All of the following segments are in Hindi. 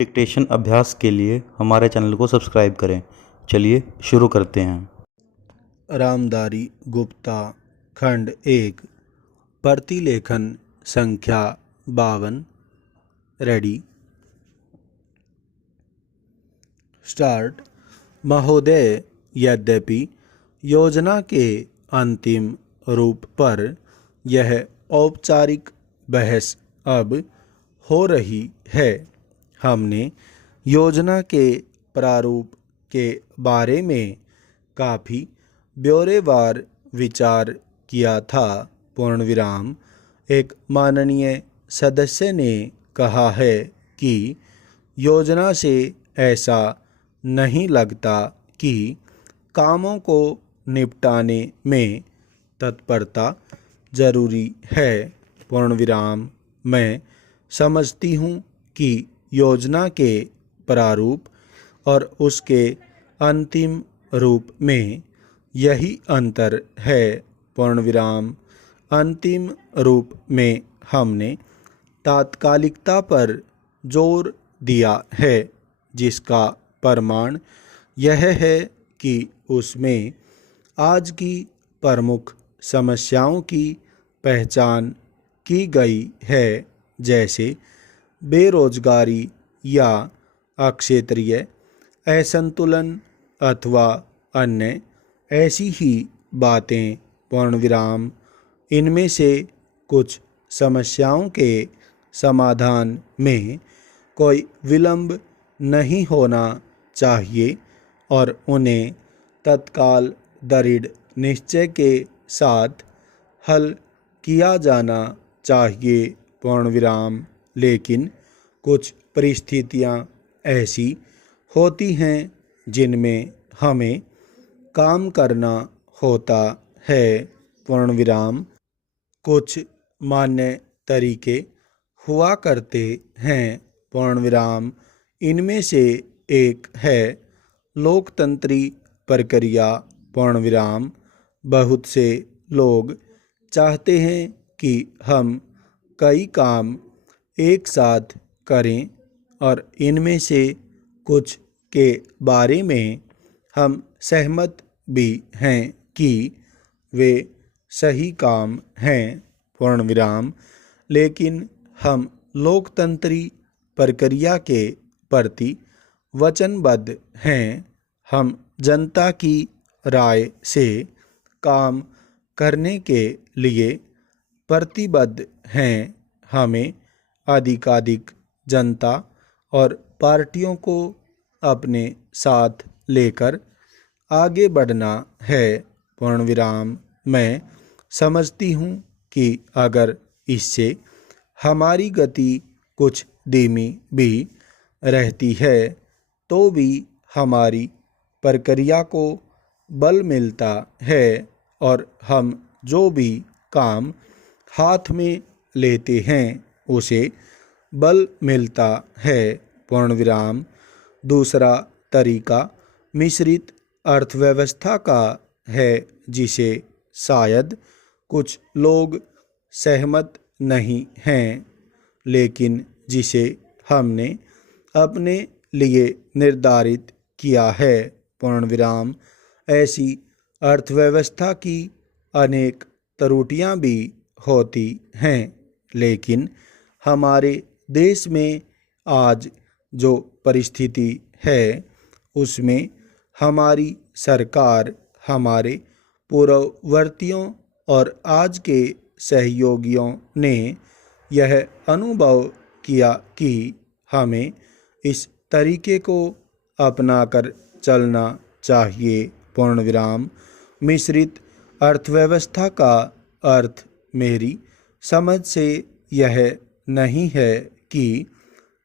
डिक्टेशन अभ्यास के लिए हमारे चैनल को सब्सक्राइब करें। चलिए शुरू करते हैं। रामधारी गुप्ता खंड 1 प्रतिलेखन संख्या 52। Ready start. महोदय, यद्यपि योजना के अंतिम रूप पर यह औपचारिक बहस अब हो रही है, हमने योजना के प्रारूप के बारे में काफ़ी ब्यौरेवार विचार किया था। पूर्णविराम। एक माननीय सदस्य ने कहा है कि योजना से ऐसा नहीं लगता कि कामों को निपटाने में तत्परता जरूरी है। पूर्णविराम। मैं समझती हूँ कि योजना के प्रारूप और उसके अंतिम रूप में यही अंतर है। पूर्णविराम। अंतिम रूप में हमने तात्कालिकता पर जोर दिया है, जिसका प्रमाण यह है कि उसमें आज की प्रमुख समस्याओं की पहचान की गई है, जैसे बेरोजगारी या अक्षेत्रीय असंतुलन अथवा अन्य ऐसी ही बातें। पूर्णविराम। इनमें से कुछ समस्याओं के समाधान में कोई विलंब नहीं होना चाहिए और उन्हें तत्काल दृढ़ निश्चय के साथ हल किया जाना चाहिए। पूर्णविराम। लेकिन कुछ परिस्थितियां ऐसी होती हैं जिनमें हमें काम करना होता है। पूर्णविराम। कुछ मान्य तरीके हुआ करते हैं। पूर्णविराम। इनमें से एक है लोकतंत्री प्रक्रिया। पूर्णविराम। बहुत से लोग चाहते हैं कि हम कई काम एक साथ करें और इनमें से कुछ के बारे में हम सहमत भी हैं कि वे सही काम हैं। पूर्णविराम। लेकिन हम लोकतंत्री प्रक्रिया के प्रति वचनबद्ध हैं। हम जनता की राय से काम करने के लिए प्रतिबद्ध हैं। हमें अधिकाधिक जनता और पार्टियों को अपने साथ लेकर आगे बढ़ना है। पूर्णविराम। मैं समझती हूँ कि अगर इससे हमारी गति कुछ धीमी भी रहती है तो भी हमारी प्रक्रिया को बल मिलता है और हम जो भी काम हाथ में लेते हैं उसे बल मिलता है। पूर्णविराम। दूसरा तरीका मिश्रित अर्थव्यवस्था का है, जिसे शायद कुछ लोग सहमत नहीं हैं, लेकिन जिसे हमने अपने लिए निर्धारित किया है। पूर्णविराम। ऐसी अर्थव्यवस्था की अनेक त्रुटियां भी होती हैं, लेकिन हमारे देश में आज जो परिस्थिति है उसमें हमारी सरकार हमारे पूर्ववर्तियों और आज के सहयोगियों ने यह अनुभव किया कि हमें इस तरीके को अपनाकर चलना चाहिए। पूर्णविराम। मिश्रित अर्थव्यवस्था का अर्थ मेरी समझ से यह नहीं है कि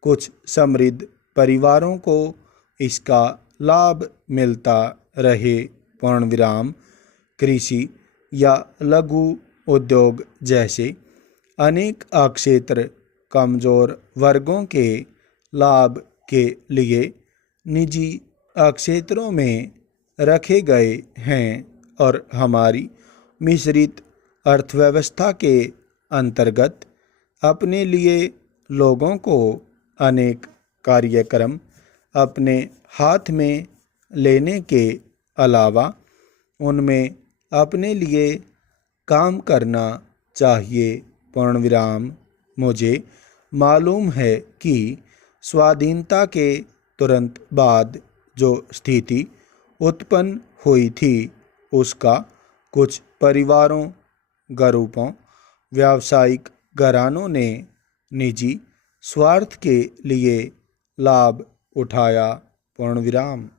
कुछ समृद्ध परिवारों को इसका लाभ मिलता रहे। पूर्णविराम। कृषि या लघु उद्योग जैसे अनेक क्षेत्र कमजोर वर्गों के लाभ के लिए निजी क्षेत्रों में रखे गए हैं और हमारी मिश्रित अर्थव्यवस्था के अंतर्गत अपने लिए लोगों को अनेक कार्यक्रम अपने हाथ में लेने के अलावा उनमें अपने लिए काम करना चाहिए। पूर्णविराम। मुझे मालूम है कि स्वाधीनता के तुरंत बाद जो स्थिति उत्पन्न हुई थी उसका कुछ परिवारों, ग्रुपों, व्यावसायिक घरानों ने निजी स्वार्थ के लिए लाभ उठाया। पूर्णविराम।